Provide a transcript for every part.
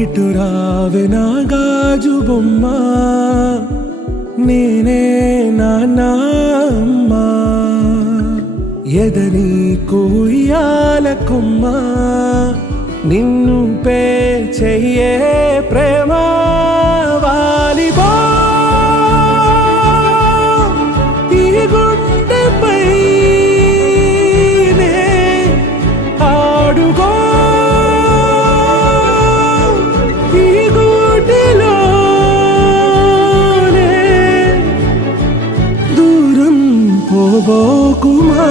ఇటు రావే నా గాజు బొమ్మ, నేనే నాన్నమ్మ, ఎదని కొయ్యాల కొమ్మ, నిన్ను పే చెయ్యే ప్రేమ వాలిబా ఈ గుండెపై ఆడుగో పోబోకుమా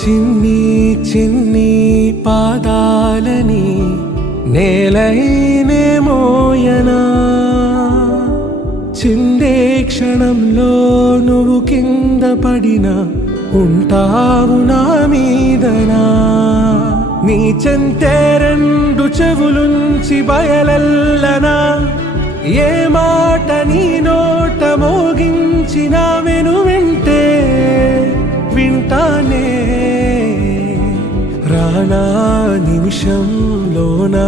చిన్ని చిన్ని పాదాలని నేలైనే మోయనా, చిందే క్షణంలో నువ్వు కింద పడినా ఉంటావు నా మీదనా, నీ చెంతే రెండు చెవులుంచి బయలెల్లనా, ఏ మాట నీ నోట మోగించిన వెను వింటే వింటానే, రానా నిమిషంలోనా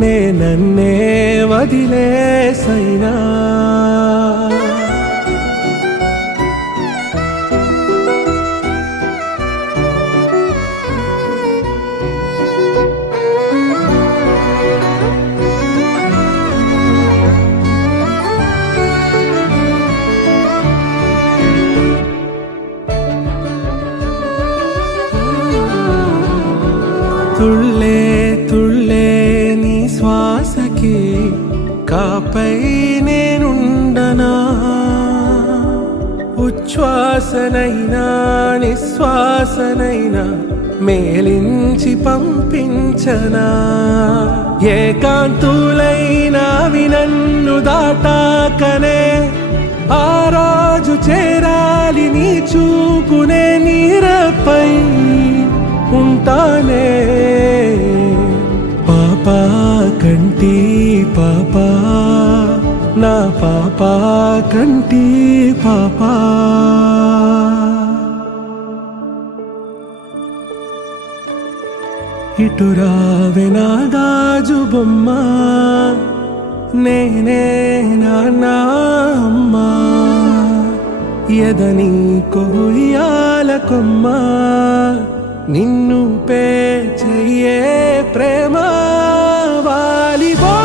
నే నన్నే వదిలేసైనా. తుళ్ళే తుళ్ళే నీ శ్వాసకి కాపై నేనుండనా, ఉచ్ఛ్వాసనైనా నిశ్వాసనైనా మేలించి పంపించనా, ఏకాంతులైనవి నన్ను దాటాకనే ఆ రాజు చేరాలి నీ చూపునే నీరపై ఉంటానే, పాపా కంటి పాపా నా పాపా కంటి పాపా. ఇటు రావే నా గాజు బొమ్మ, నేనే నాన్నమ్మ, ఎదని కొయ్యాల కొమ్మ, నిన్ను పే చెయ్యే ప్రేమ వాలిబా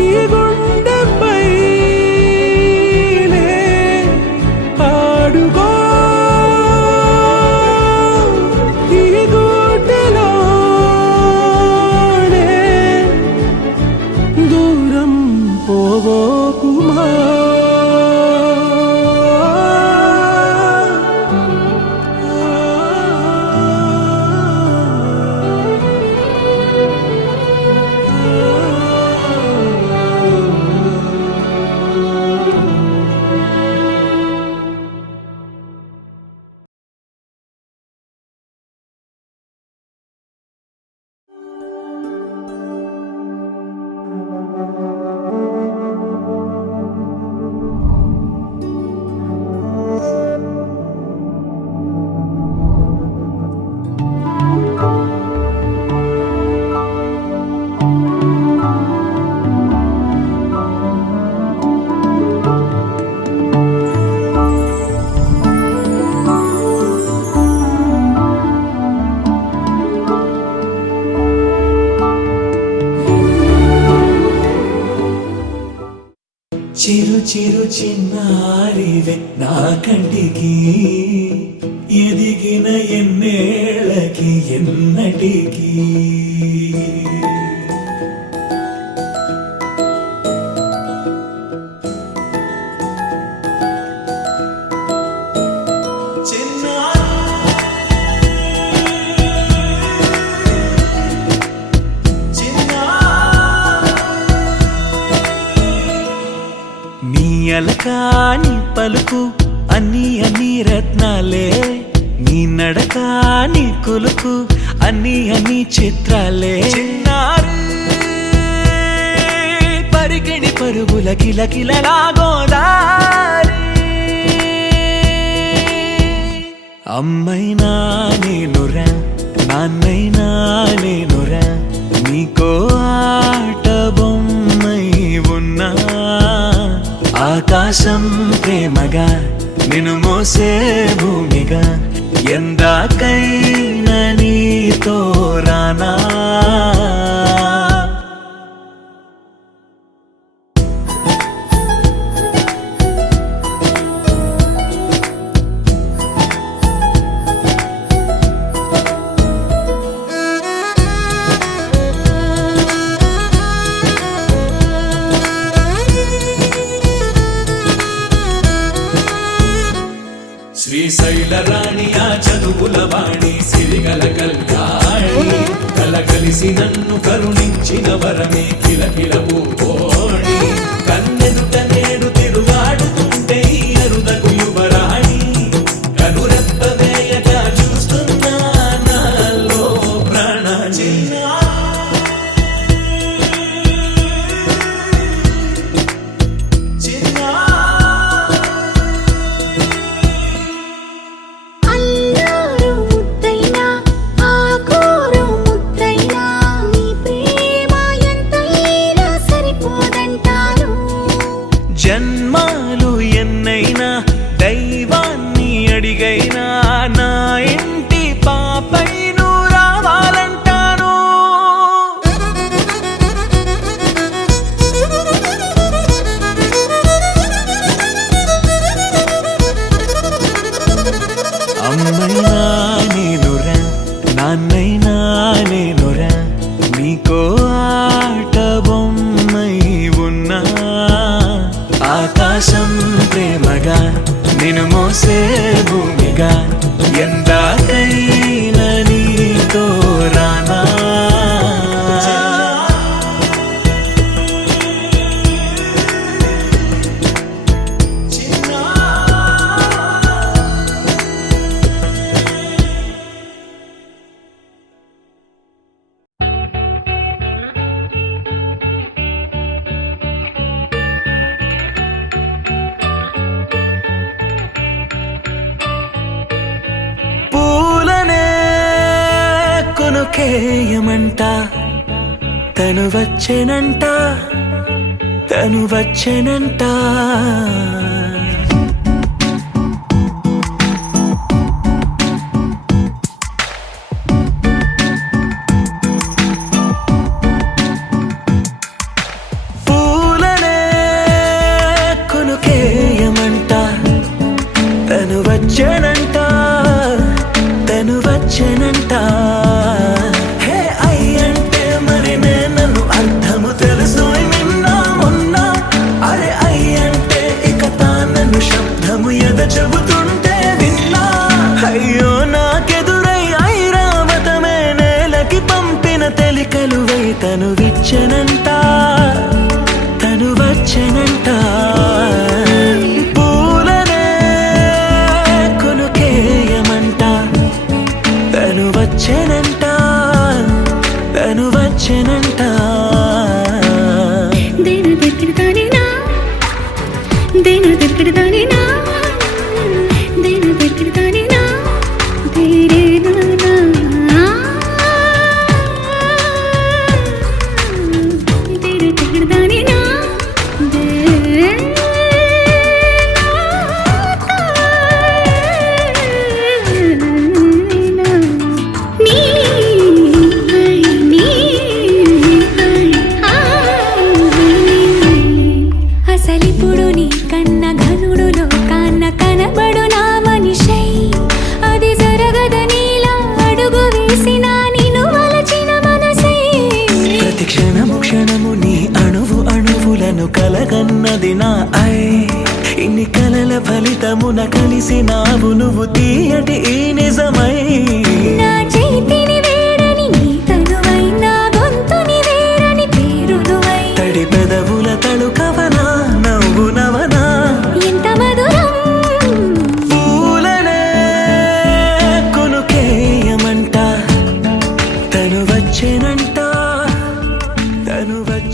ఈ గుండెపై ఆడుగో ఈ గుడ్డలోనే దూరం పోబోకుమా. చిరు చిరు చిన్నారివే నా కంటికి, ఎదిగిన ఎన్నేళ్ళకి ఎన్నటికి అలక నీ పలుకు అన్నీ అన్నీ రత్నాలే, నీ నడక నీ కులుకు అన్నీ అన్నీ చిత్రాలే. చిన్నారి పరికిణి పరుగుల కిలకిలలా గోదారి, అమ్మైనా నేనురా నాన్నైనా నేనురా, నీకో ఆట బొమ్మై ఉన్నా. ఆకాశం ప్రేమగా నిన్ను మోసే భూమిగా, ఎందాకైనా నీతో రానా. శ్రీశైల రాణి ఆ చదువుల వాణి, సిరిగల కళ్యాణి, కలగలిసి నన్ను కరుణించిన వరమే కిలకిల పూకోణి. కన్నెదుట నేడు తిరుగాడుతుంటే ఈ అరుదకు యువరాణి, కనురెప్ప వేయక చూస్తున్నా నాలో ప్రాణ. జన్మాలు ఎన్నైనా దైవాన్ని అడిగైనా నా ఇంటి పాపై నువ్వు రావాలంటాను. అమ్మైనా నేనురా నాన్నైనా నేనురా, నీకో ఆట బొమ్మై ఉన్నా. ఆకాశం ప్రేమగా నిన్ను మోసే భూమిగా, ఎందాకైనా నీతో రానా. కొనుకేయమంట తను వచ్చెనంట, తను వచ్చెనంట. పూలనే కొనుకేయమంట తను వచ్చెనంట, తను వచ్చెనంట. చెబుతుంటే విన్నా, అయ్యో నాకెదురై ఐరావతమే నేలకి పంపిన తెలికలువై తను విచ్చెనంట, తను వచ్చెనంట. పూలనే కొనుకేయమంట తను వచ్చెనంట, తను వచ్చెనంట. దేను దగ్గరదానినా, దేను దగ్గరదానినా,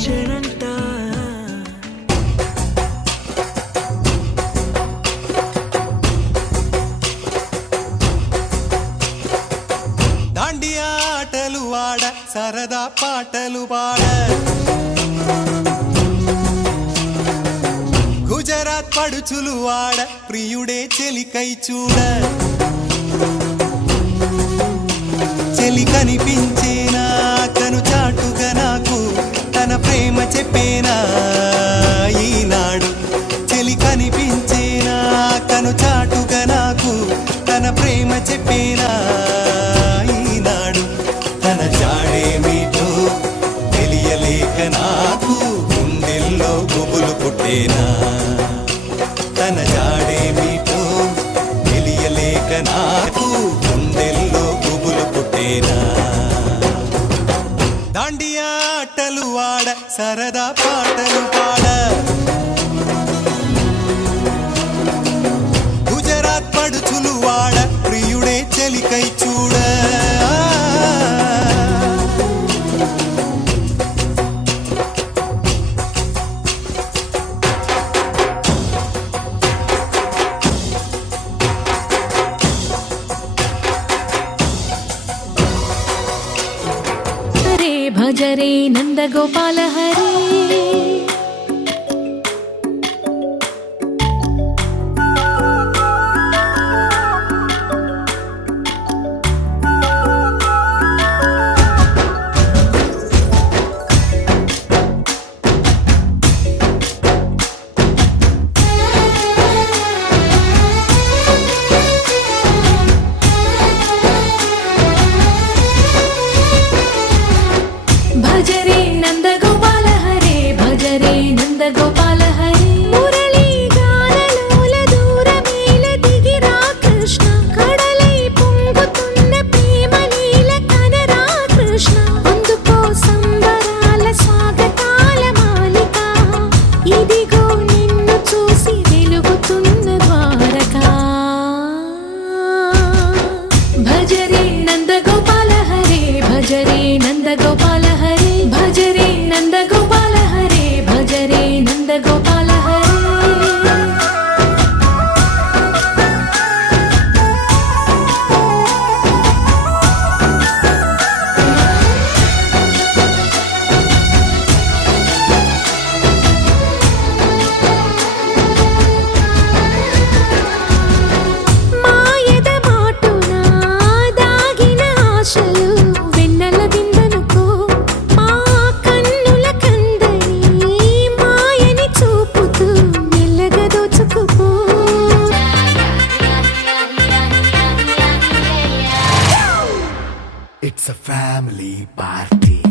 వచ్చేనంట. దాండియా ఆటలు ఆడ సరదా పాటలు పాడ గుజరాత్ పడుచులు ఆడ ప్రియుడే చెలికై చూడ చెలి కనిపించేనా కను చాటుగా నాకు తన ప్రేమ చెప్పేనా ఈనాడు చెలి కనిపించేనా కను చాటుగా నాకు తన ప్రేమ చెప్పేనా ఈనాడు తన జాడేమిటో తెలియలేక నాకు గుండెల్లో గుబులు పుట్టేనా తన జాడేమిటో తెలియలేక నాకు గుండెల్లో గుబులు పుట్టేనా దాండియా ఆటలు ఆడ సరదా పాటలు పాడ గుజరాత్ పడుచులు వాడ ప్రియుడే చెలికై చూడ భజరే నందగోపాల హరే భజరే నందగోపాల హరే భజరే నందగోపాల హరే మురళీ గానలోల దూరమేల దిగిరా కృష్ణ కడలై పొంగుతున్న ప్రేమలీల కనరా కృష్ణ అందుకో సంబరాల స్వాగతాల మాలిక ఇదిగో నిన్ను చూసి వెలుగుతున్న ద్వారకా భజరే నందగోపాల హరే భజరే నందగోపాల హరే భజరే నందగోపాల హరే భజరే నందగోపాల హరే మాయద మాటున దాగిన ఆశలు వెన్నెల దిందనుకో మా కన్నుల కందని మాయని చూపుతూ మెల్లగా దోచుకుపో It's a family party.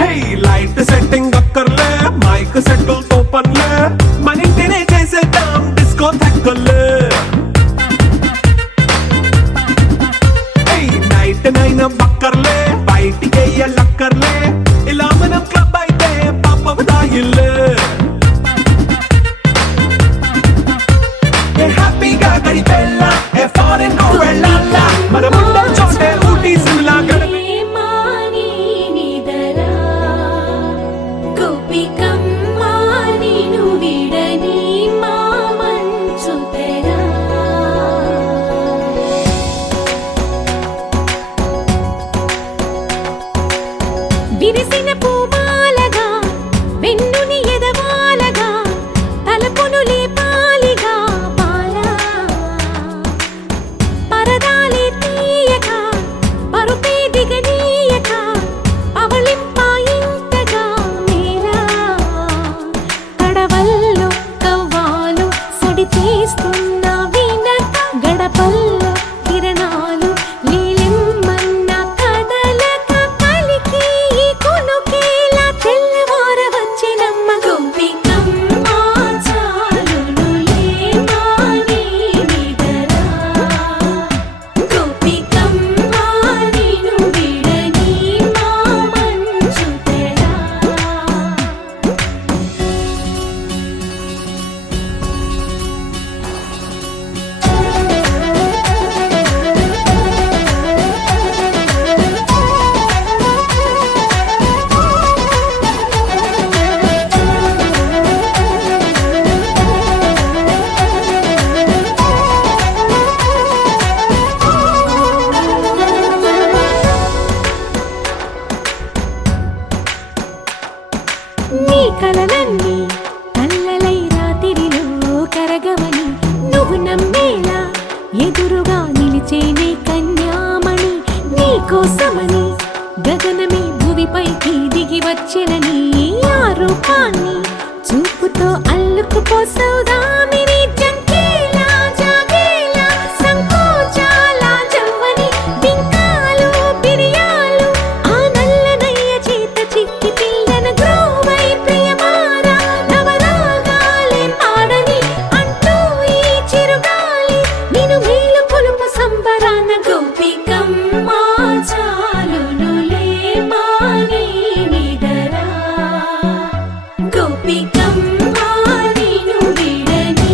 Hey, light setting అక్కర్లే మైక్ సెట్టులతో పనిలే మన ఇంటినే చేసేద్దాం డిస్కో థెక్కలే నైట్ నైన్ బక్కర్లే బయటికి వెయ్యలక్కర్లే ఇలా మనం క్లబ్ అయితే పాపం దాయిల్లే హ్యాపీగా గడిపెళ్ళ ఏ ఫారెన్ కో వెళ్ళాల మనం ఉండే చోటే ఊటీ సిమ్లా గడిపే మాని నిదరా గోపికమ్మా నిను విడని మా మంచు తెరా విరిసిన పూమాలగా వెన్నుని ఎదవాలగా తలపును లేపాలిగా బాలా పరదాలే తీయక పరుపే దిగనీయక అవళింపాయింతగా మేలా కడవల్లో కవ్వాలు సడి తీస్తున్న వీణత గడపల్లో కిరణాలు లీలిమ్మన్న కదలక కలికి ఈ కొనుక కలలన్నీ కల్లలై రాత్రిలో కరగవని నువ్వు నమ్మేలా ఎదురుగా నిలిచేనే కన్యామణి నీకోసమని గగనమే భువిపైకి దిగి వచ్చెనని ఆ రూపాన్ని చూపుతో అల్లుకుపోసౌదామిని జంకేలా జాగేలా సంకోచాల జవ్వని బింకాలు బిరియాలు ఆ నల్లనయ్య చేత చిక్కి పిల్లన గ్రోవై ప్రియమారా నవరాగాలే పాడని అంటూ ఈ చిరుగాలి నిను మేలు కొలుపు సంబరాన గోపికమ్మ చాలునులే మాని నిదరా గోపికమ్మ నిను విడని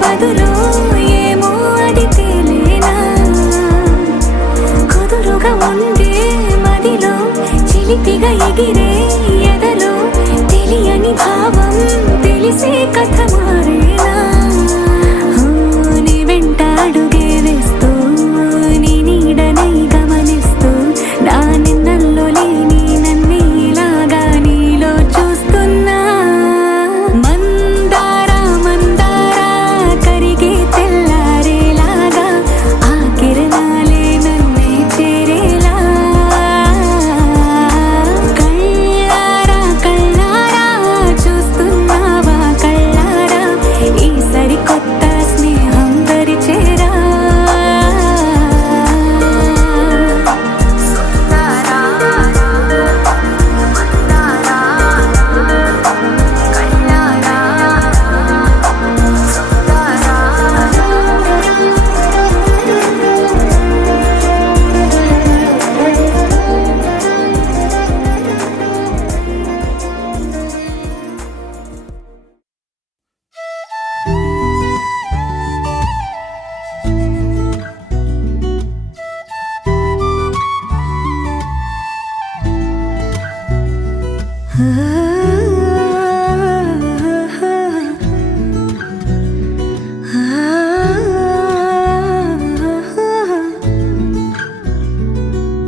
బదులు ఏమో అది తేలేనా కుదురుగా ఉండే మదిలో చిలిపిగా ఎగిరే ఎదలో తెలియని భావం తెలిసే కథ మారేనా నీ వెంట అడుగే వేస్తూ నీ నీడనై గమనిస్తూ నా నిన్నల్లో లేని నన్నే ఇలాగా నీలో చూస్తున్నా మందారా మందారా కరిగే తెల్లారేలాగా ఆ కిరణాలే నన్నే చేరేలా కళ్ళారా కళ్ళారా చూస్తున్నావా కళ్ళారా ఈ సరికొత్త స్నేహం దరిచేరా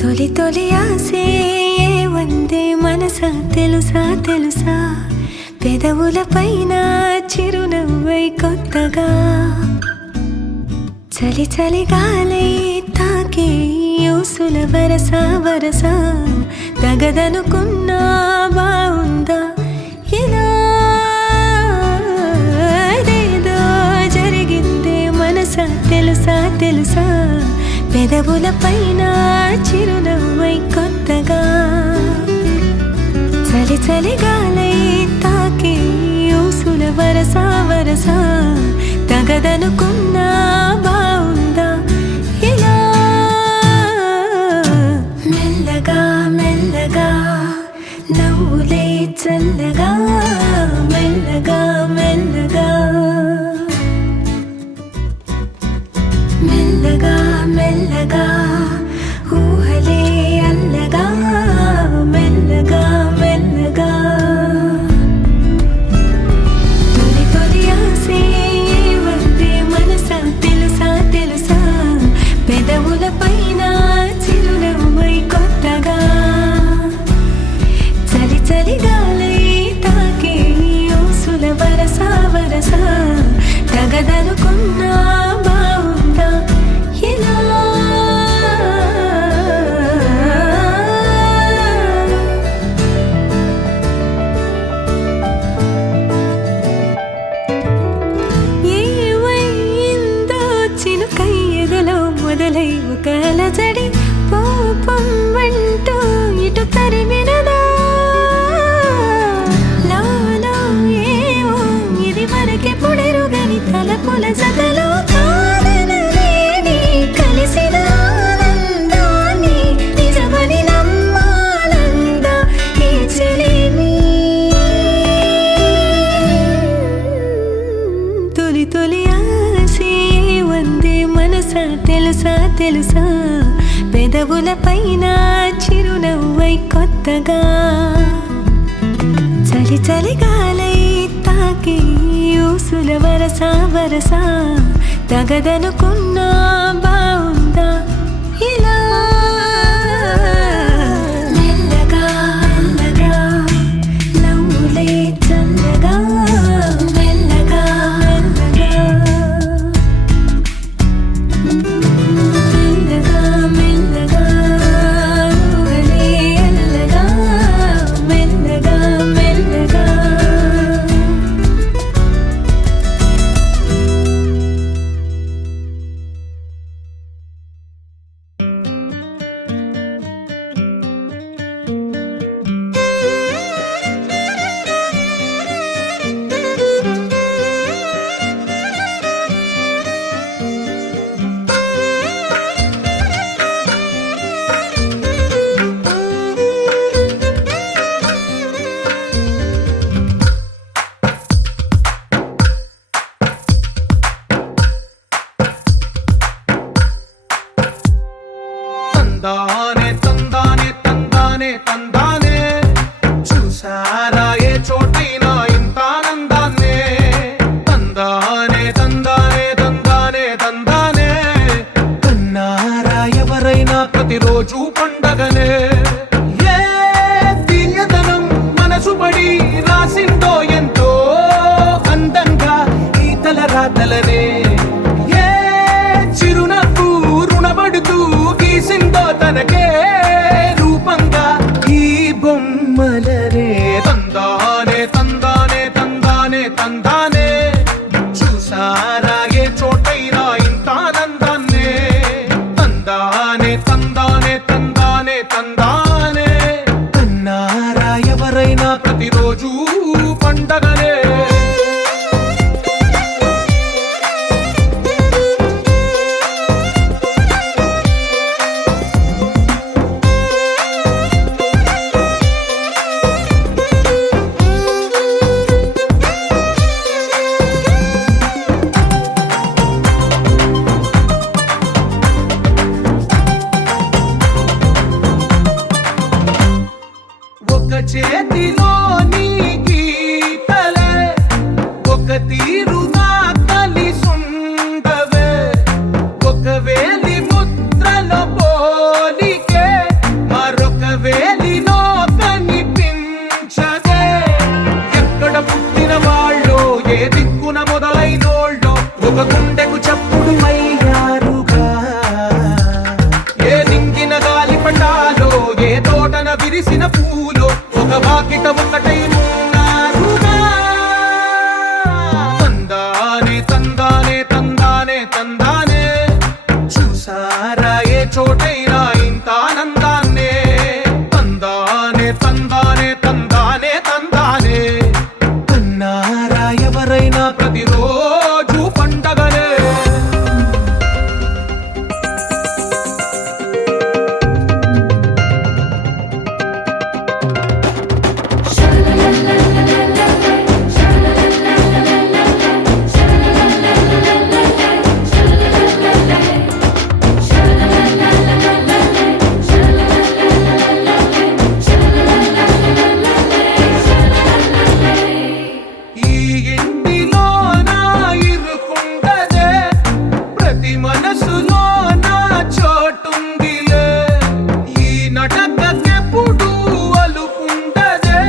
తొలి తొలి ఆసే వందే మనసా తెలుసా తెలుసా పెదవుల పైన చిరునవ్వై కొత్తగా చలి చలి గాలై తాకే యూసుల వరస వరస తగదనుకున్నా బావుందా ఇలా ఏదో జరిగిందే మనసా తెలుసా తెలుసా పెదవుల పైన చిరునవ్వై కొత్తగా చలి చలి గాలై తాకే యూసుల వరస వరస తగదనుకున్నా బావుందా ఇలా మెల్లగా మెల్లగా నవ్వులే చల్లగా మెల్లగా మెల్లగా మెల్లగా మెల్లగా ఊహలే అల్లగా మెల్లగా మెల్లగా తొలి తొలి ఆసే వందే మనసా తెలుసా తెలుసా పెదవుల పైన చిరునవ్వై కొత్తగా చలి చలి గాలై తాకే ఊసుల వరస వరస తగదనుకున్నా బావుందా ఇలా ఏవైందో చినుకై ఎదలో మొదలై ఒక అలజడి పాపం వెంటూ ఇటు తరిమినదా లాలో ఏవో ఇది మనకి పుడెరుగని తలపుల జతలో కాదనలేని కలిసిన ఆనందాన్ని నిజమని నమ్మాలందా ఈ చెలిమి తొలి తొలి ఆసే వందే మనసా తెలుసా తెలుసా పెదవుల పైన చిరునవ్వై కొత్తగా చలి చలి గాలై తాకి యూసుల వరస వరస తగదనుకున్నా బావుందా ఇలా మెల్లగా మెల్లగా నవ్వులే చల్లగా మెల్లగా మెల్లగా మెల్లగా మెల్లగా ఊహలే అల్లగా మెల్లగా మెల్లగా పండగనే. ఒక చేతిలోని గీతలే ఒక తీరుగా కలిసుండవే, ఒక వేలి ముద్రలో పోలికే మరొక వేలిలో కనిపించదే. ఎక్కడ పుట్టిన వాళ్ళో ఏ దిక్కున మొదలైనోళ్ళో ఒక గుండెకు చప్పుడు అయ్యారుగా. ఏ నింగిన గాలి పటాలో ఏ తోటన విరిసిన పూలో ఒక వాకిట ఒకటై ఉన్నారుగా. తందానే తందానే తందానే తందానే, చూసారా ఏ చోటైనా ఇంత ఆనందాన్నే. తందానే తందానే తందానే తందానే, అన్నారా ఎవరైనా ప్రతిరోజు పండగనే. ఈ ఇంటిలో నా ఇరుకుండదే, ప్రతి మనసులో నా చోటుందిలే. ఈ నటకెప్పుడు అలుకుండదే,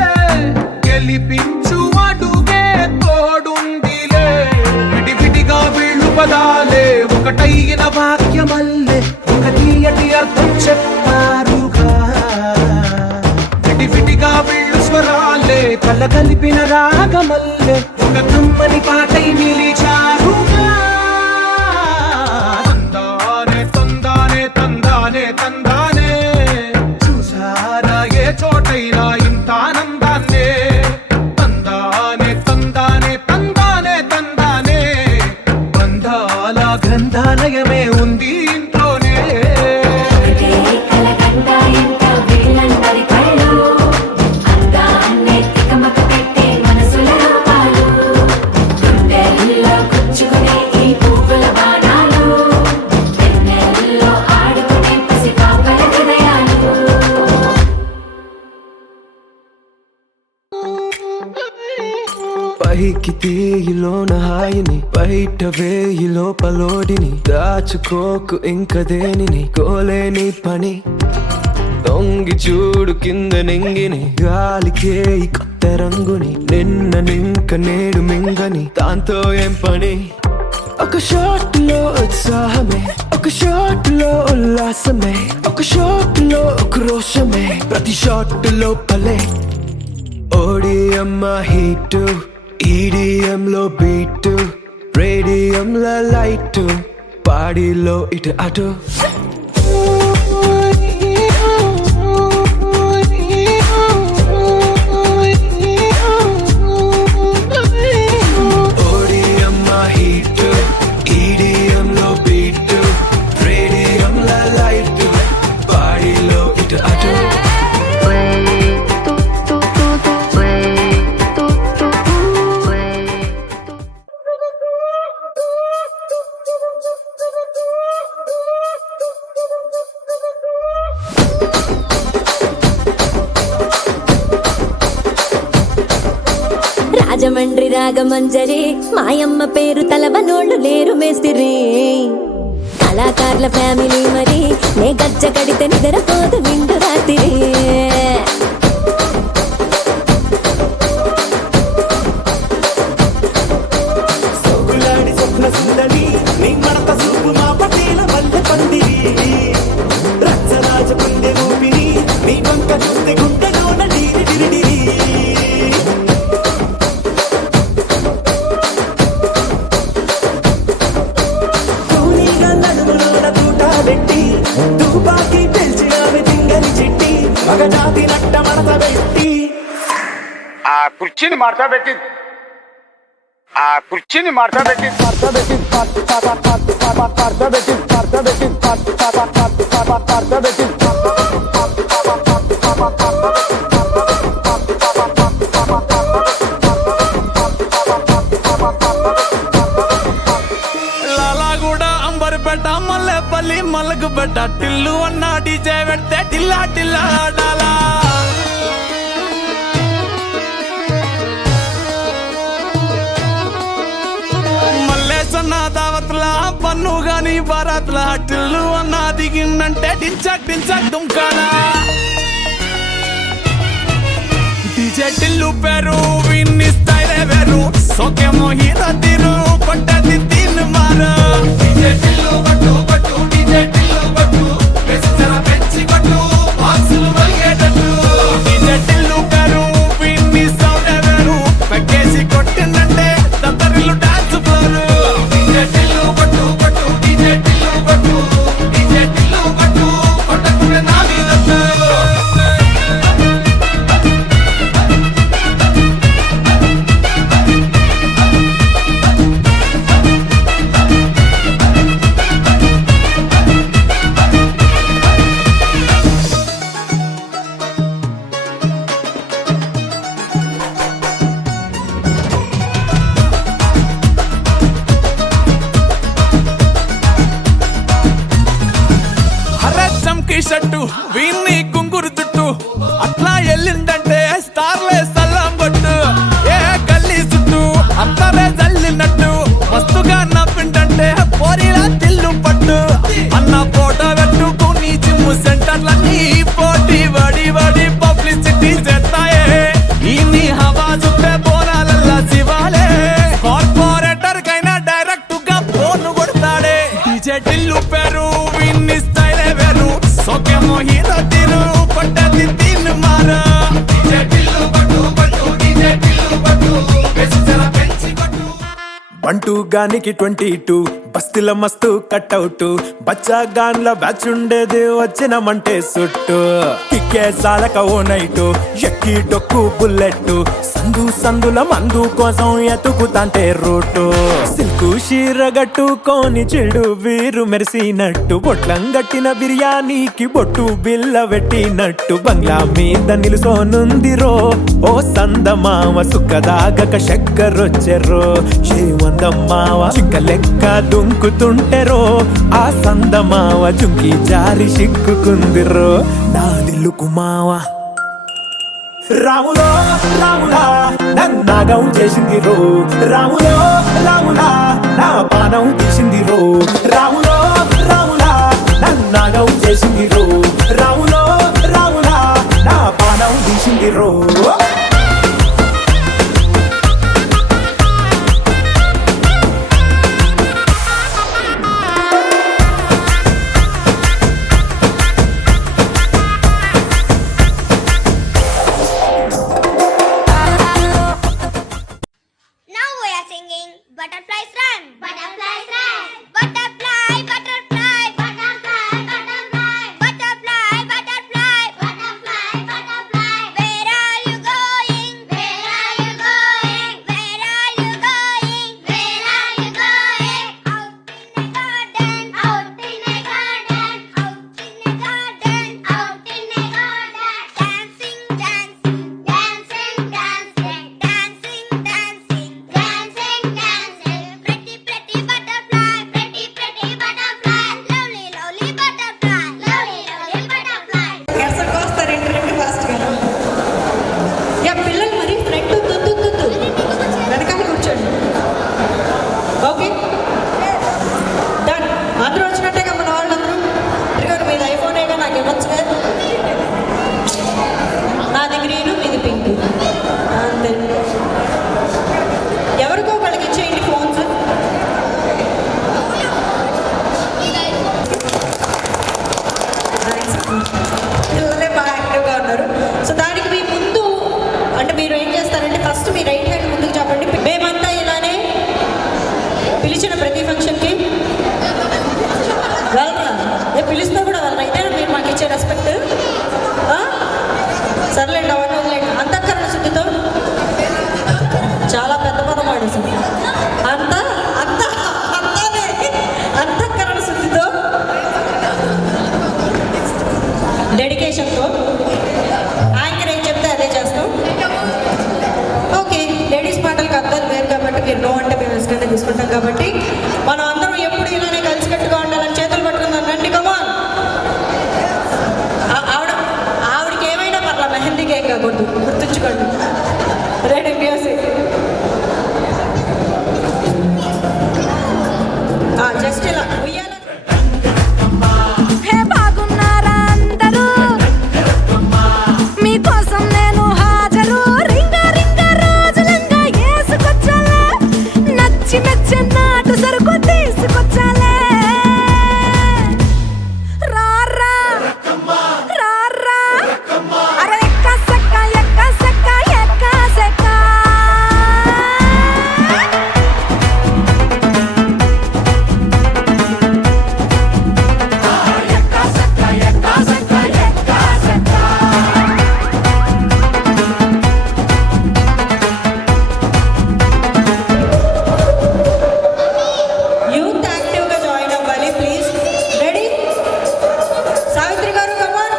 గెలిపించు అడుగే తోడుందిలే. విడివిడిగా వీళ్ళు పదాలే ఒకటైన వాక్యమల్లే ఒక తీయటి అర్థం చెప్పారుగా. విడివిడిగా వీళ్ళు స్వరాలే కల కలిపిన రాగమల్లే ఒక కమ్మని పాటై నిలిచారుగా. తందానే తందానే తందానే తందానే, చూసారా ఏ చోటైనా ఇంత ఆనందాన్నే. తందానే తందానే తందానే తందానే, బంధాల గ్రంథాలయమే ఉంది ఇంట్లోనే. పైకి తీయిలోన హాయిని బయట వేయి లోపలోడిని, దాచుకోకు ఇంక దేనిని కోలేని పని. తొంగి చూడు కింద నింగిని గాలికే ఈ కొత్త రంగుని, నిన్న నింక నేడు మింగని దాంతో ఏం పని. ఒక షాట్ లో ఉత్సాహమే ఒక షాట్ లో ఉల్లాసమే ఒక షాట్ లో ఉక్రోషమే ప్రతి షాట్ లోపలే. ఓడిఎం హీటు ఈడిఎం లో బీటు రేడియం లో లైటు బాడీలో ఇటు అటు. ఓడిఎం హీటు ఈడిఎం లో బీటు రేడియం లో లైటు బాడీలో ఇటు అటు. రాజమండ్రి రాగమంజరి మాయమ్మ పేరు తలవనోళ్ళు లేరు మేస్తిరి. కళాకారుల ఫ్యామిలీ మరి నే గజ్జ కడితే నిద్రపోదు నిండు రాత్రి. సుందరి నీ మడత సూపు మా పటేల వల్లె పందిరి, రచ్చరాజ పందె ఊపిరి నీ వంక చూస్తే గుండెలోన డీరి డిరిడిరి. తూనీగా నడుములోన తూట పెట్టి తుపాకి పెంచి ఆమె తింగని చిట్టి మగజాతి కుర్చీని మార్తా పెట్టి ఆ కుర్చీని మార్తా పెట్టి లాలాగూడ అంబర్పేట మల్లెపల్లి మల్లకుపేట టిల్లు అన్న డీజే పెడితే టిల్లా టిల్లా ఆడాలా మల్లేసన్న దావత్ల పన్ను గాని బారాత్ల టిల్లు అన్న దిగిందంటే డించక్ డించక్ దుంకాలా డీజే టిల్లు పేరు విన్ని స్టైలే వేరు సోకేమో హీరో తీరు కొట్టది తీన్ మారు డీజే టిల్లు కొట్టు కొట్టు డీజే టిల్లు కొట్టు వెచ్చన పెంచి కొట్టు బాక్సులు మలిగేటట్టు డీజే టిల్లు పేరు విన్ని సౌండ్ వేరు పెక్కేసి కొట్టిందంటే దత్తరిల్లు డాన్స్ ఫ్లోర్ డీజే టిల్లు కొట్టు కొట్టు డీజే టిల్లు కొట్టు డీజే టిల్లు కొట్టు కొట్టకుండా నా మీద చంకీ షట్టు వీన్ని కుంగురు చుట్టూ అట్లా ఎల్లిందంటే స్టార్లే సల్లం కొట్టు ఏ గల్లీ చుట్టూ అత్తరే జల్లినట్టు మస్తుగా నవ్విందంటే పోరిలా తిల్లు పట్టు అన్న ఫోటో పెట్టుకుని జిమ్ సెంటర్లన్నీ పోటీ వడి వడి పబ్లిసిటీ చేస్తాయే ఈ హవా చుట్టే బోనాలల్లా శివాలే కార్పొరేటర్ కైనా డైరెక్ట్ గా ఫోన్ కొడతాడే డీజే టిల్లు పేరు విన్ని స్టైలే వేరు సోకేమో హీరో తీరు కొట్టది తీన్ మారు డీజే టిల్లు కొట్టు కొట్టు డీజే టిల్లు కొట్టు వెచ్చన పెంచి కొట్టు బంటూ గానికి 22 బస్తిల మస్తు కట్అవుట్ బచ్చా గాన్ల బ్యాచ్ ఉండేది వచ్చినమంటే సుట్టు కిక్కే సాలక ఓ నైటు ఎక్కి డొక్కు బుల్లెట్ సందు సందుల మందు కోసం ఎతుకుతాంటే రూటు సిల్కు షీరగట్టుకొని చెడు వీరు మెరిసినట్టు బొట్లం గట్టిన బిర్యానీకి బొట్టు బిల్ల పెట్టినట్టు బంగ్లా మీద నిలుసోనుందిరో ఓ సందమావ సుక్కదాగక చక్కరొచ్చెర్రో ఏమందమ్మావ చింక లెక్క దుంకుతుంటెరో ఆ సందమావ చుంకి జారి సిక్కుకుందిరో నా దిల్లుకు మావ రాములో రాములా నన్నాగం చేసింది రో రాములో రాములా నా పానం తీసింది రో రాములో రాములా నన్నాగం చేసింది రో రాములో రాములా నా పానం తీసింది రో Now we are singing Butterflies Run. Butterflies Run. Butterfly, butterfly, butterfly, butterfly, butterfly, butterfly, butterfly, butterfly. Where are you going? చాలా పెద్ద పదం వాడేసింది. అంత అంత అంతానే అంతఃకరణ శుద్ధితో డెడికేషన్తో యాంకర్ ఏం చెప్తే అదే చేస్తాం. ఓకే, లేడీస్ పాటలకు అర్థాలు వేరు కాబట్టి మీరు నో అంటే మేము ఇష్టంగా తీసుకుంటాం కాబట్టి మనం అందరం ఎప్పుడు ఇలానే కలిసికట్టుగా ఉండాలని చేతులు పట్టుకుందాం. రండి, కమాన్. ఆవిడకి ఏమైనా పర్లా, మెహందీకి ఏం కాకూడదు, గుర్తుంచుకోండి. Ready, music. జస్ట్ ఇలా ఉయ్యాల. హే బాగున్నారా అందరూ, మీకోసం నేను హాజరు. రింగ రింగ రోజులంగా వేసుకొచ్చాలే, నచ్చి మెచ్చి నాటు సరుకు తీసుకొచ్చాలే. రారా రారా, అరే ఎక్క సెక్క ఎక్క సెక్క ఎక్క సెక్క. యూత్ యాక్టివ్గా జాయిన్ అవ్వాలి ప్లీజ్. రెడీ, సావిత్రి గారు, కమాన్.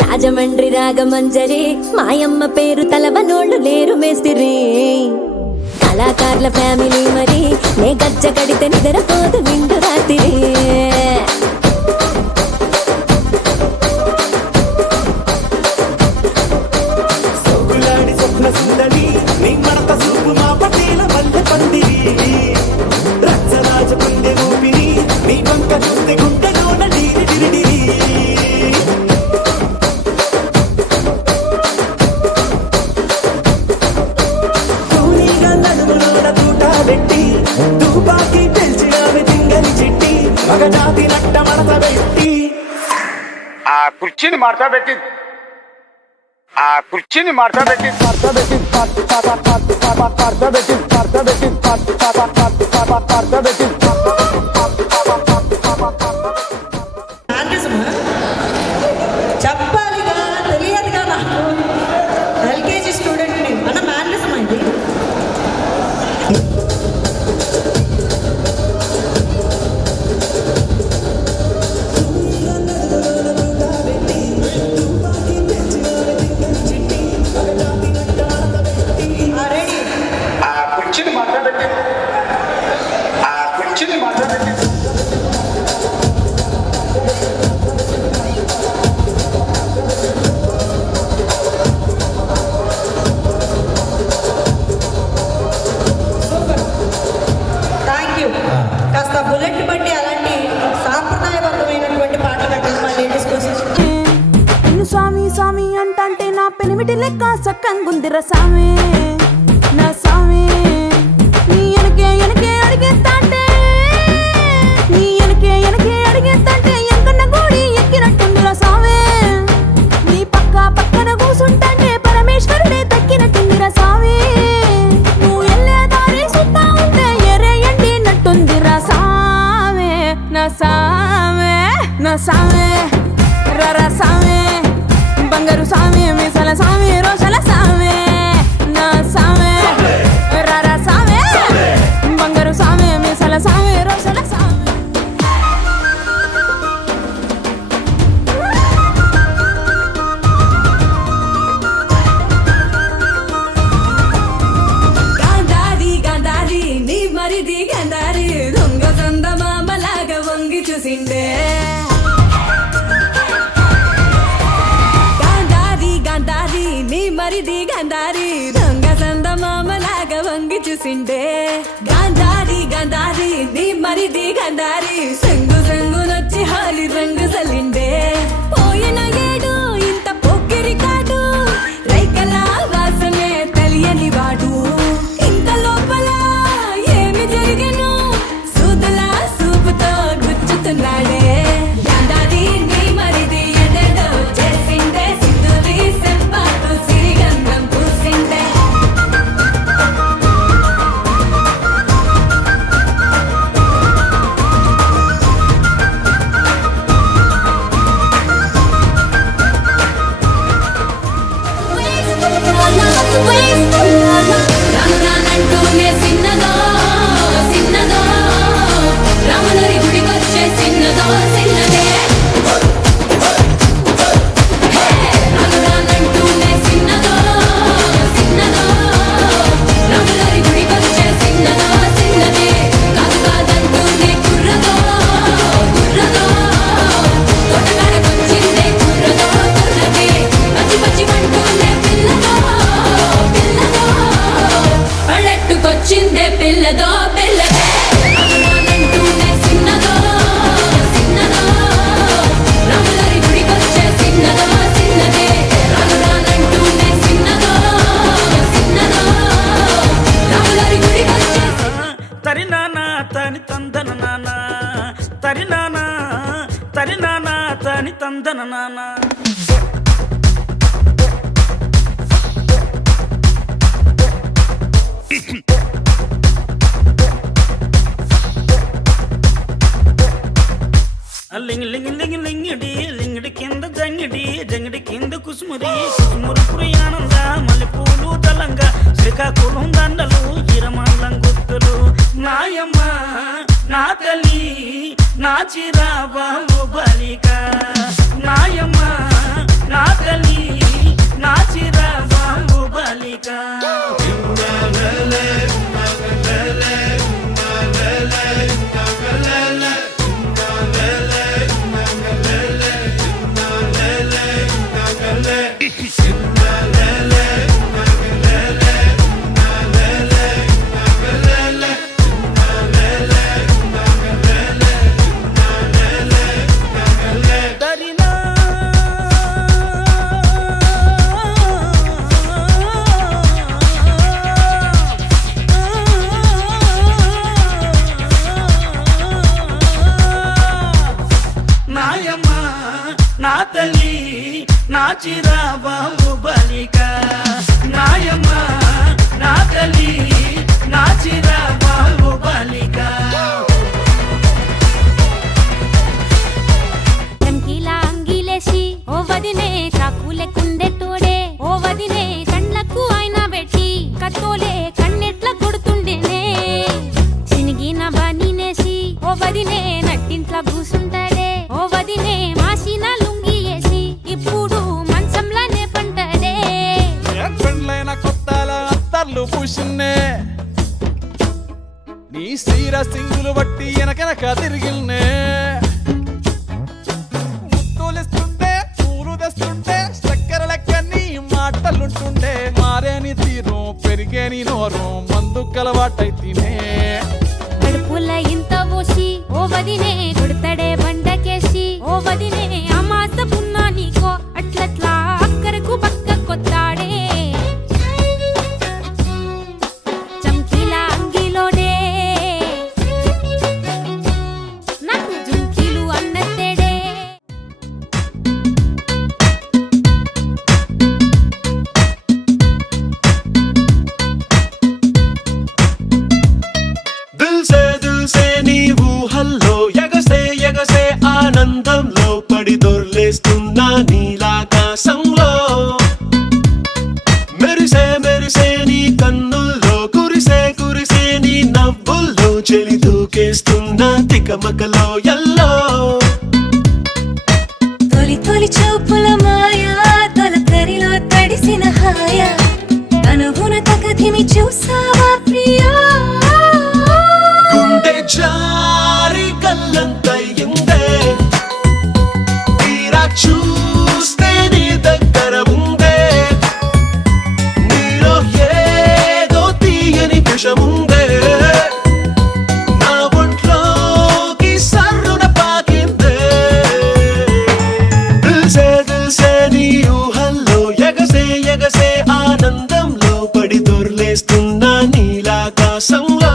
రాజమండ్రి రాగమంజరి, మాయమ్మ పేరు తలవనోళ్ళు లేరు మేస్తిరి. కళాకారుల ఫ్యామిలీ మరి, నే గజ్జ కడితే నిద్రపోదు నిండు రాత్రి. సోకులాడి స్వప్న సుందరి నీ మడత సూపు మా పటేల మల్లె పందిరి రచ్చరాజ కుందె ఊపిరి నీ వంక చూస్తే గుండెలోన డీరి డిరిడిరి తూనీగా నడుములోన తూట పెట్టి తుపాకి పెంచి ఆమె తింగని చిట్టి మగ జాతి నట్ట మడత పెట్టి ఆ కుర్చీని మార్చబెట్టి మ్యానరిజమా? చెప్పాలిగా, తెలియదుగా నాకు. ఎల్కేజీ స్టూడెంట్ని. మన మ్యానరిజమా ఇది? రెడీ, ఆ కుర్చీని మార్చబెట్టి థ్యాంక్ యూ. కాస్త బుల్లెట్ బట్టి అలాంటి సాంప్రదాయబద్ధమైనటువంటి పాటలు పెట్టండి మా లేడీస్ కోసం. నిన్ను స్వామి స్వామి అంటంటే నా పెనిమిటి లెక్క సక్కంగుందిర సామి. నా సామి నీ ఎనకే ఎనకే అడిగేస్తాంటే, నీ ఎనకే ఎనకే అడిగేస్తాంటే ఎంకన్న గూడి ఎక్కినట్టుందిర సామి. నీ పక్క పక్కన కూసుంటే పరమేశ్వరుడే దక్కినట్టుందిర సామి. నువ్వు ఎల్లే దారి సుత్తా ఉంటే ఎరే ఎండినట్టుందిర సామి. నా సామే నా సామే రర సామే, బంగారు సామి, మీసల సామి, రోషల సామి. నా సామే రర సామే, బంగారు సామి, మీసల సామి, రోషల సామి. గాంధారి గాంధారి నీ మరిది గాంధారి, దొంగ సంద మామలాగా వంగి చూసిండే. గాంధారి గాంధారి నీ మరిది గాంధారి, దొంగ సంద మామలాగా వంగి చూసిండే. గాంధారి గాంధారి నీ మరిది గాంధారి, సంగు సంగు నొచ్చి హాలి రంగు సలిండే. పోయిన ఏడు ఇంత పొక్కిరి కాడు, రైకల వాసనే తెలియని వాడు. ఇంత లోపల ఏమి జరిగెను, సూదుల సూపుతో గుచ్చుతున్నాడే. గాంధారి నీ మరిది ఎదెదో చేసిండే, సిద్ధురి సెంపాకు సిరిగంధం పూసిండే. లింగి లింగి లింగి లింగిడి లింగిడి కింద జంగిడి జంగిడి కింద కుసుమురి కుసుమురి పురియానంద మల్లెపూలు దళంగా శ్రీకాకుళం దండలు ఇరమండలం గుర్తులు నాయమ్మ నా తల్లి నా చిరాబాబు బలిక నాయమ్మ నా తల్లి నా చిరాబాబు బలిక నా తల్లి నా చిరాబాబు బలిక నాయమ్మ నా తల్లి నా చిరాబాబు బలిక చంకీలా అంగిలేసి ఓ వదినే చాకులే కుండే తోడే ఓ వదినే కళ్ళకు ఆయన పెట్టి కత్తోలే కన్నెట్ల కొడుతుండేనే చినిగిన బనీనేసి ఓ వదినే నట్టింట్ల కూసుంటాడే ఓ వదినే మాసిన లుంగి వేసి ఇప్పుడు మంచంలానే పంటడే పెండ్లైన కొత్తాల అత్తర్లు పూసిన్నే నీ సీర సింగులు బట్టి వెనకనక తిరిగిల్నే ముత్తులిస్తుంటే పూలు తెస్తుంటే చక్కెర లెక్క నీ మాటలుంటుండే మారేని తీరు పెరిగేని నోరు మందు కలవాటైతేనే కడుపుల ఇంత పోసి ఓ వదినే కొడతాడే బండకేసి ఓ వదినే అమాస పున్నా నీకో అట్లట్లా అక్కరకు పక్క కొత్తాడే చంకీలా అంగిలోడే నాకు జుంకీలు అన్నత్తేడే దిల్ సే నీవు హల్లో ఎగసే ఎగసే ఆనందంలో పడి దొర్లేస్తున్నా నీలాకాశంలో మెరిసే మెరిసే నీ కన్నుల్లో కురిసే కురిసే నీ నవ్వుల్లో చెలి దూకేస్తున్నా తికమకలో ఎల్లో తొలి తొలి చూపుల మాయా తొలకరిలో తడిసిన హాయ అనుభున తగధిమి చూసావా ప్రియా గుండె జారి గల్లంతయ్యిందే తీరా చూస్తే నీ దగ్గర ఉందే నీలో ఏదో తీయని విషముందే నా ఒంట్లోకి సర్రున పాకిందే దిల్ సే నీ ఊహల్లో ఎగసే ఎగసే ఆనందంలో పడి దొర్లేస్తున్నా నీలాకాశంలో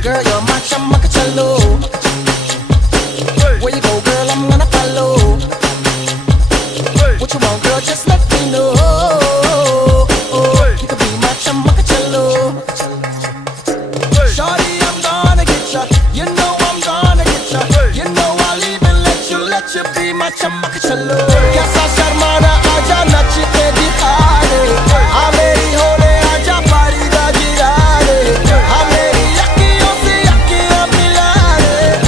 Girl, you're my chamacachalo. Where you go, girl, I'm gonna follow. What you want, girl, just let me know. You can be my chamacachalo. Shawty, I'm gonna get ya. You know I'm gonna get ya. You know I'll even let you be my chamacachalo. Yes, I sharmana aja nachte dikhane. हाँ मेरी होले आजा पारी दा गिरा दे. हाँ मेरी अखियों से अखियां मिला दे.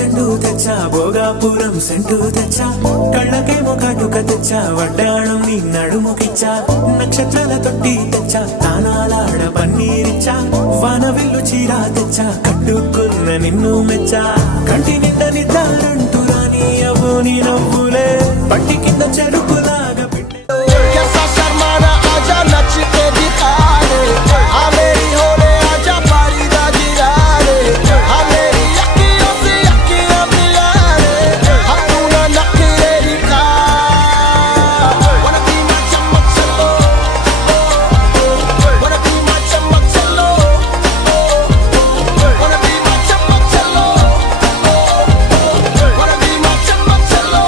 చెండు తెచ్చా భోగాపురం సెంటు తెచ్చా కళ్ళకేమో కాటుక తెచ్చా వడ్డాణం నీ నడుముకిచ్చా నక్షత్రాల తొట్టి తెచ్చా తానాలాడ పన్నీరిచ్చా వానవిల్లు చీరా తెచ్చా కట్టుకున్న నిన్ను మెచ్చా కంటి నిండా నిద్దారంటూ రాని అవ్వు నీ నవ్వులే పట్టి కింద చెరుకులాగా कैसा शर्माना आजा नच के दिखा दे आ मेरी होले आजा पारी दादी रे आ मेरी अखियों से अखियां मिला दे हम तू ना नखरे दिखा wanna be my चमक चलो wanna be my चमक चलो wanna be my चमक चलो wanna be my चमक चलो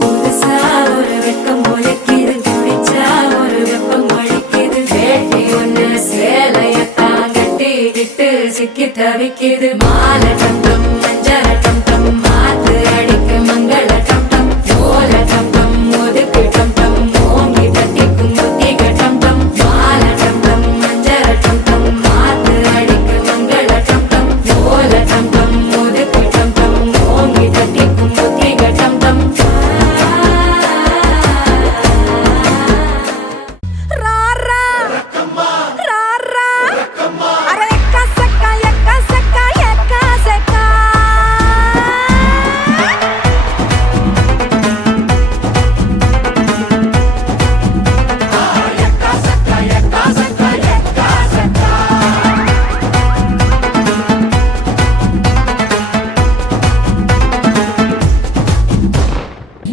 புதுசா ஒரு வெக்கம் முளைக்குது பிடிச்சா ஒரு வெப்பம் ஒழிக்குது வேட்டி ஒண்ணு சேலையத்தான் கட்டிக்கிட்டு சிக்கி தவிக்குது மாலை டம்டம் மஞ்சள டம்டம் மாத்து அடிக்கு மங்கள டம்டம் ஓல டம்டம் ஒதுக்கு டம்டம் ஓங்கி தட்டிக்கும் புத்திக டம்டம் மாலை டம்டம் மஞ்சள டம்டம் மாத்து அடிக்கு மங்கள டம்டம் ஓல டம்டம் ஒதுக்கு டம்டம் ஓங்கி தட்டிக்கும் புத்திக டம்டம் రారా రారా అరే ఎక్క సక్క ఎక్క సక్క ఎక్క సక్క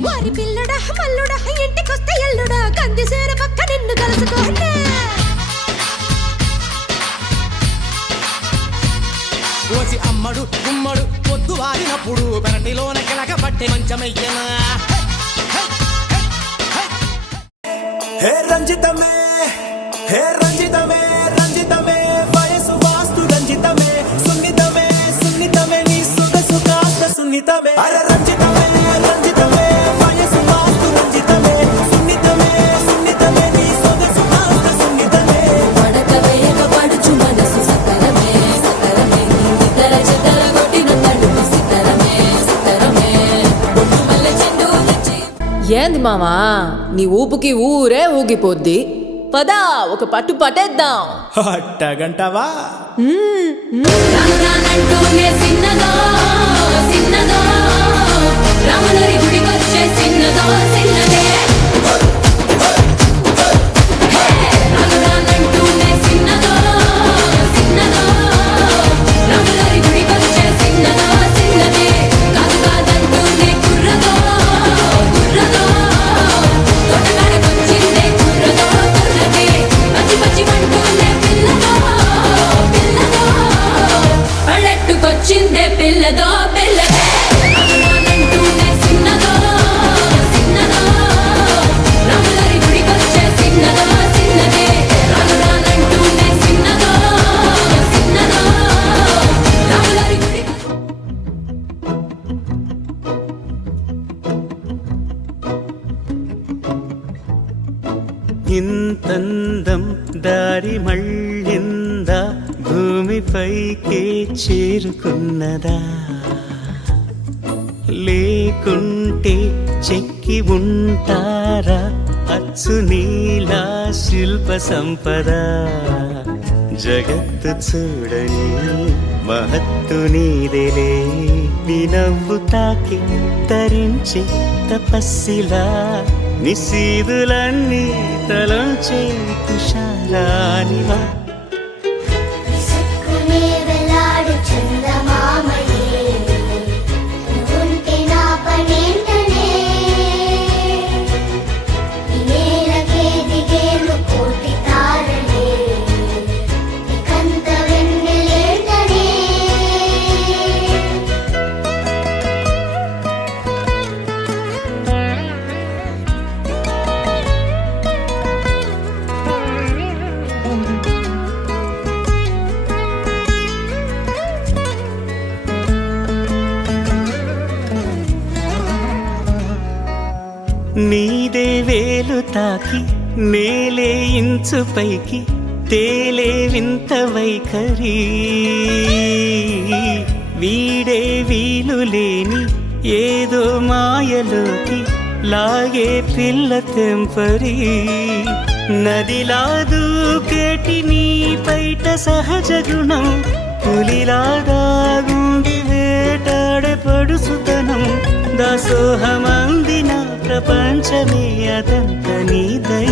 వారి పిల్లడ మల్లుడ ఇంటికొస్తే ఎల్లుడ కంది సేర పక్క నిన్ను కలుసుకోండి కోసి అమ్మడు గుమ్మడు పొద్దు వారినప్పుడు పెరటిలోన కిలక పట్టే మంచమయ్యనా హే రంజితమే హే రంజితమే రంజితమే వయసు వాస్తు రంజితమే సున్నితమే సున్నితమే నీ సొగసు కాస్త సున్నితమే అరే రంజితమే రంజితమే వయసు వాస్తు రంజితమే సున్నితమే సున్నితమే నీ సొగసు కాస్త సున్నితమే పడక వేయక పడుచు మనసు సకరమే సకరమే ఇతర చెతర కొట్టిన తడుపు సితరమే సితరమే బొట్టు మల్లె చెండు తెచ్చి ఏంది మామా నీ ఊపుకి ఊరే ఊగిపోద్ది పదా ఒక పట్టు పట్టేద్దాం అట్టగంటవా రానురానంటూనే సిన్నదో సిన్నదో రాములరి గుడికొచ్చే సిన్నదో సిన్నదే రానురానంటూనే సిన్నదో సిన్నదో రాములరి గుడికొచ్చే సిన్నదో సిన్నదే కాదు కాదంటూనే కుర్రదో కుర్రదో తోటకాడకొచ్చిందే కుర్రదో కుర్రదే పచ్చి పచ్చి పంటూనే పిల్లదో పిల్లదో పళ్ళెట్టుకొచ్చిందే పిల్లదో పిల్లదే రానురానంటూనే సిన్నదో సిన్నదో రాములరి గుడికొచ్చే సిన్నదో సిన్నదే రానురానంటూనే సిన్నదో సిన్నదో రాములరి గుడికొచ్చే ఇంతందం దారి మళ్ళిందా భూమిపైకే చేరుకున్నదా లేకుంటే చెక్కి ఉంటారా అచ్చు నీలా శిల్ప సంపద జగత్తు చూడని మహత్తు నీదేలే నీ నవ్వు తాకి తరించి తపస్సిలా నిశీదులన్నీ తలంచే తుషారానివా విసుక్కునే వేలాడు చందమామయే ఉంటే నా పనే వేలు తాకి నేలే ఇంచు పైకి తేలే వింత వైఖరి వీడే వీలు లేని ఏదో మాయలోకి లాగే పిల్ల తెంపరి నదిలా దూకేటి నీ పైట సహజ గుణం పులిలాగా గుండి వేటాడే పడుసుతనం దాసోహమందిన ప్రపంచమే అదంత నీ దయ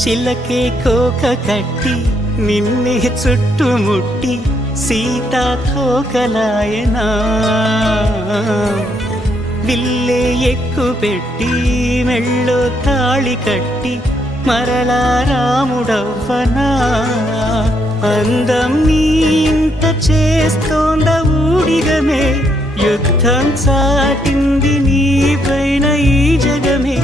చిలకే కోక కట్టి నిన్నే చుట్టుముట్టి సీతాకోకలాయనా విల్లే ఎక్కు పెట్టి మెళ్ళో తాళి కట్టి మరలా రాముడవ్వనా అందం నీ ఇంత చేస్తోంద ఊడిగమే యుద్ధం చాటింది నీ పైన ఈ జగమే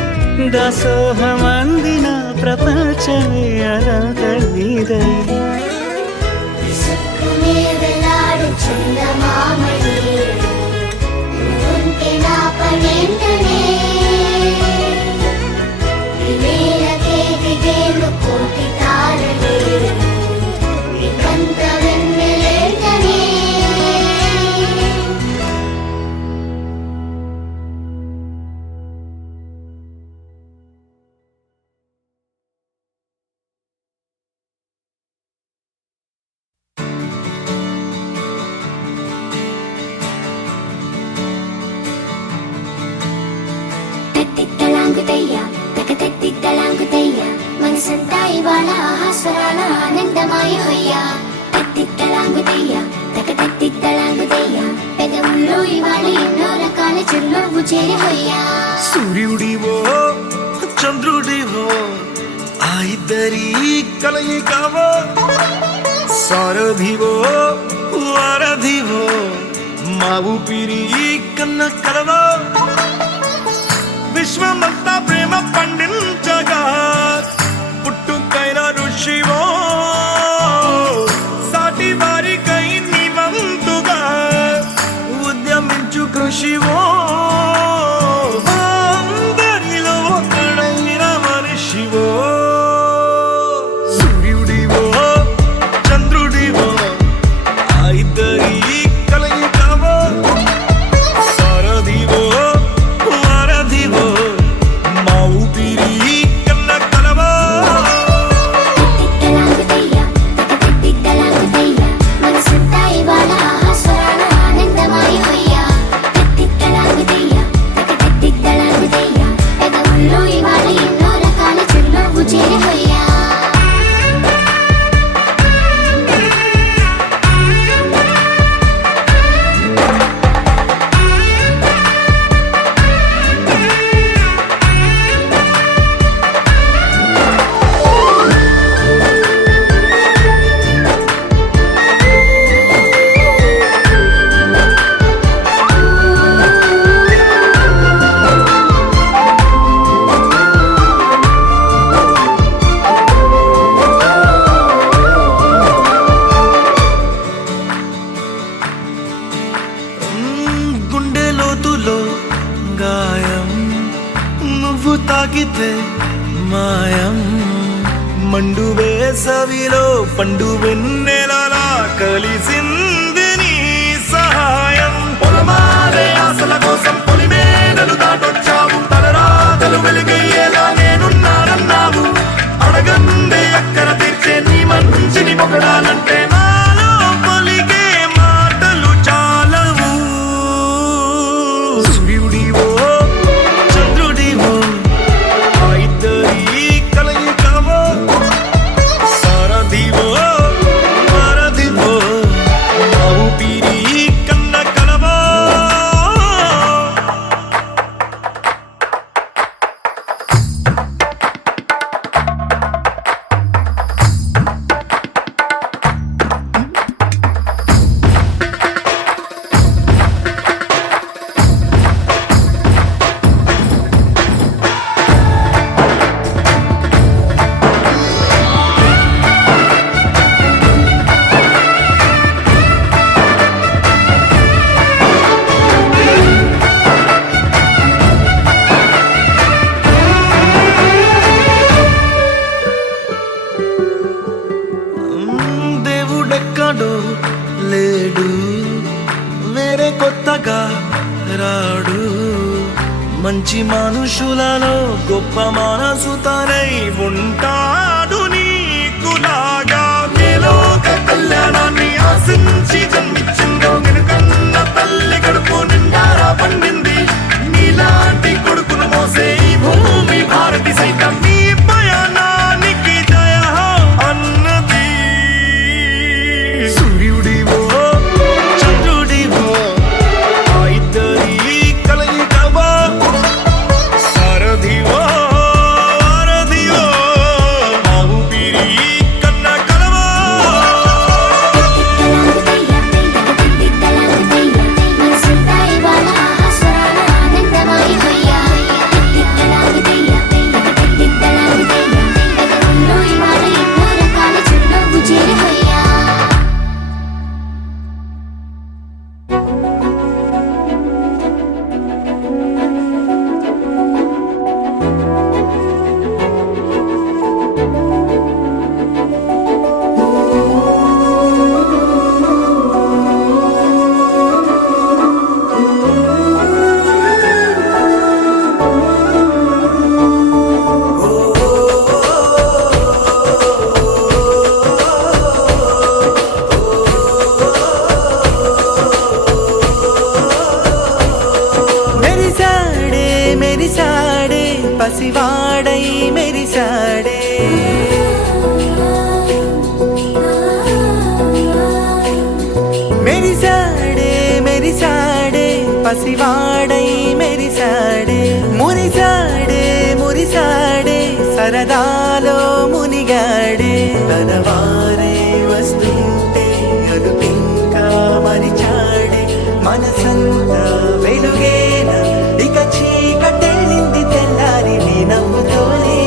దాసోహమందిన ప్రపంచమే అనంత నీదై మనసంతా ఇవాళ ఆహాస్వరాల ఆనందమాయయ్యా తత్తిత్తలాంగుతయ్యా తకతత్తిత్తలాంగుతయ్యా పెదవుల్లో ఇవాళ ఎన్నో రకాల చిరునవ్వు చేరిపోయ్యా సూర్యుడివో చంద్రుడివో ఆ ఇద్దరి కలయికవో సారథివో వారధివో మా ఊపిరి కన్న కలవో విశ్వమంతా ప్రేమ పండించగా పుట్టుకైన ఋషివో సాటి వారికై నివంతుగా ఉద్యమించు కృషివో అందరిలో ఒకడైన మనిషివో సూర్యుడివో చంద్రుడివో ఆ ఇద్దరి కలయికవో సారథివో వారధివో మా ఊపిరి కన్న కలవో తత్తిత్తలాంగుతయ్యా తకతత్తిత్తలాంగుతయ్యా మనసంతా ఇవాళ ఆహాస్వరాల ఆనందమాయయ్యా తత్తిత్తలాంగుతయ్యా తకతత్తిత్తలాంగుతయ్యా పెదవుల్లో ఇవాళ ఎన్నో రకాల చిరునవ్వు చేరిపోయ్యా గుండె లోతులో గాయం నువ్వు తాకితే మాయం మండు వేసవిలో పండు వెన్నెలలా కలిసింది నీ సహాయం పొలమారే ఆశల కోసం పొలిమేనలు దాటొచ్చావు తలరాతలు వెలుగయ్యేలా నేనున్నానన్నావు అడగందే అక్కర తీర్చే నీ మంచిని పొగడాలంటే నాలో పలికే మాటలు చాలవు సూర్యుడివో చంద్రుడివో ఆ ఇద్దరి కలయికవో సారథివో వారధివో చేరాడు మంచి మనుషులలో గొప్ప మనసు తనై ఉంటాడు నీకులాగా లోక కళ్యాణాన్ని ఆశించి జన్మించిందో వెనుకన్న తల్లి కడుపు నిండారా పండింది నీలాంటి కొడుకును మోసే ఈ భూమి భారతి సైతం నీ పయనానికి జయ అన్నది సూర్యుడివో చంద్రుడివో ఆ ఇద్దరి కలయికవో సారథివో వారధివో ఆ ఊపిరి కన్న కలవో మెరిసాడే మెరిసాడే పసివాడై మెరిసాడే మెరిసాడే మెరిసాడే పసివాడై మెరిసాడే మురిసాడే మురిసాడే సరదాలో మునిగాడే తన వారే వస్తుంటే అదుపింకా మరిచాడే మనసంతా వెలుగేన ఇక చీకటెళ్ళింది తెల్లారి నీ నవ్వుతోనే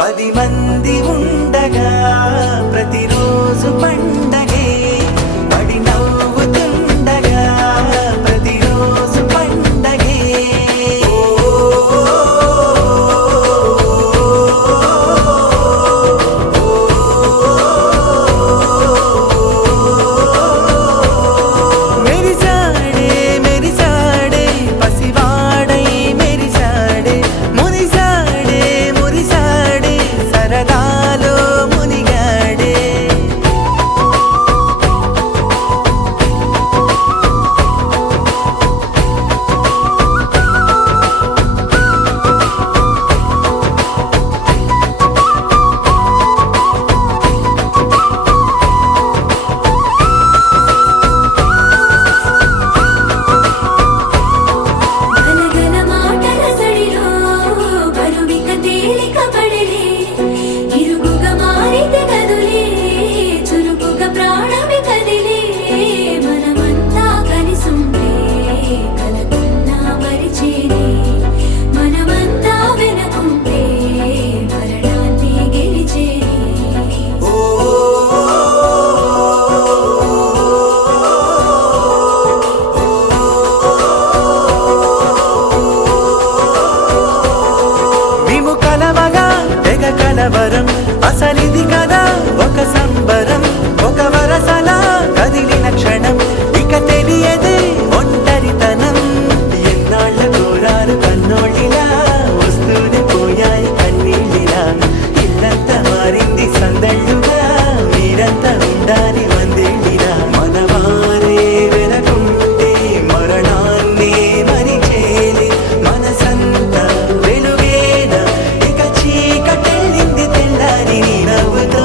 10 మంది ఉండగా ప్రతిరోజు పండగే పడి నవ్వుతుండగా ప్రతిరోజు పండగే మెరిసాడే మెరిసాడే పసివాడై మెరిసాడే మురిసాడే మురిసాడే సరదాలో మునిగాడే గలగల మాటల సడిలో బరువిక తేలిక పడలే ఇరుగుగా మారితే కదులే చురుకుగా ప్రాణమి కదిలే మనమంతా కలిసుంటే కలకున్నా మరిచేనే మనమంతా వెనకుంటే మరణాన్ని గెలిచేనే మేము కలవగా తెగ కలవరం అసలిది కదా ఒక సంబరం ఒక వరసలా కదిలిన క్షణం ఇక తెలియదే ఒంటరితనం ఎన్నాళ్ళ కోరారు కన్నోళ్ళిలా వస్తూనే పోయాయి కన్నీళ్ళిలా ఇల్లంతా మారింది సందళ్ళుగా మీరంతా ఉండాలి వందేళ్ళిలా మనవారే వెనకుంటే మరణాన్ని మరిచేలే మనసంతా వెలుగేన ఇక చీకటెళ్ళింది తెల్లారి నీ నవ్వుతో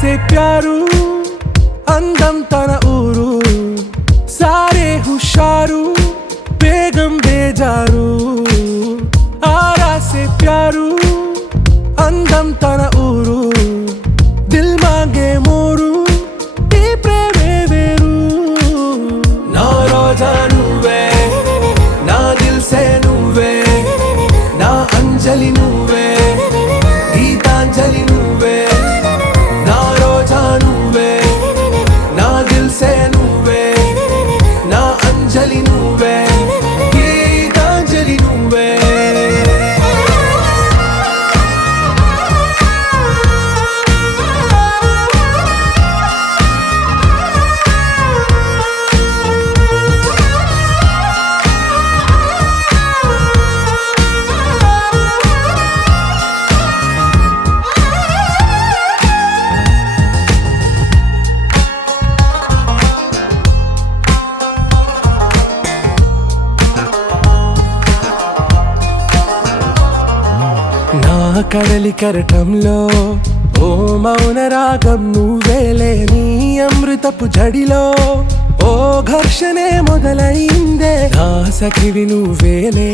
సే ప్యారు అందం తన ఊరు సారే హుషారు బేగం బేజారు ఆరా సే ప్యారు అందం తన ఊరు దిల్ మాంగే మోరు ఈ ప్రేమే వేరు నా రోజా నువ్వే నా దిల్ సే నువ్వే నా అంజలి నువ్వే గీతాంజలి నువ్వే నా రోజా నువ్వే నా దిల్ సే నువ్వే నా అంజలి నువ్వే గీతాంజలి నువ్వే నా కడలి కరటంలో ఓ మౌన రాగం నువ్వేలే నీ అమృతపు జడిలో ఓ ఘర్షణే మొదలైందే నా సఖివి నువ్వేలే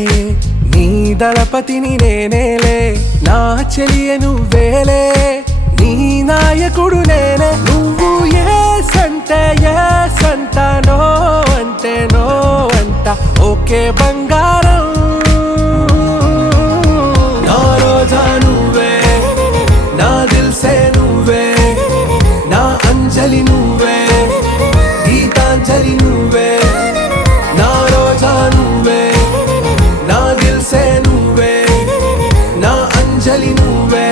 నీ దళపతిని నేనేలే నా చెలియ నువ్వేలే నీ నాయకుడు నేనే నువ్వు ఏ సంట నో అంటే నో అంట ఓకే బంగారం నా రోజా నువ్వే నా దిల్ సే నువ్వే నా అంజలి నువ్వే గీతాంజలి నువ్వే నా రోజా నువ్వే నా దిల్ సే నువ్వే నా అంజలి నువ్వే